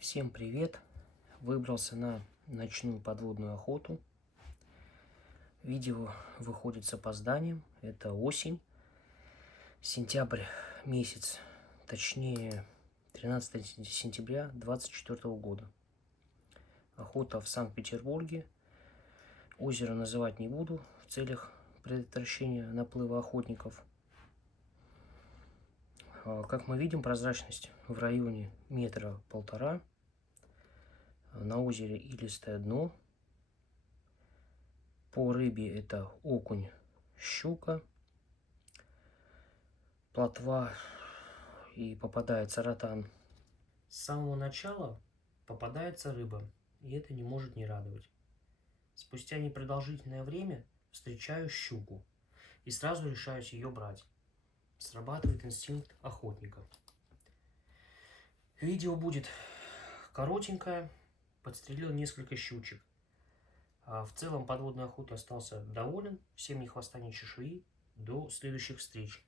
Всем привет! Выбрался на ночную подводную охоту. Видео выходит с опозданием. Это осень, сентябрь месяц, точнее 13 сентября 2024 года. Охота в Санкт-Петербурге. Озеро называть не буду в целях предотвращения наплыва охотников. Как мы видим, прозрачность в районе 1,5 метра. На озере илистое дно. По рыбе это окунь, щука, плотва и попадается ротан. С самого начала попадается рыба, и это не может не радовать. Спустя непродолжительное время встречаю щуку и сразу решаюсь ее брать. Срабатывает инстинкт охотника. Видео будет коротенькое, подстрелил несколько щучек. В целом подводной охотой остался доволен. Всем ни хвоста, ни чешуи. До следующих встреч.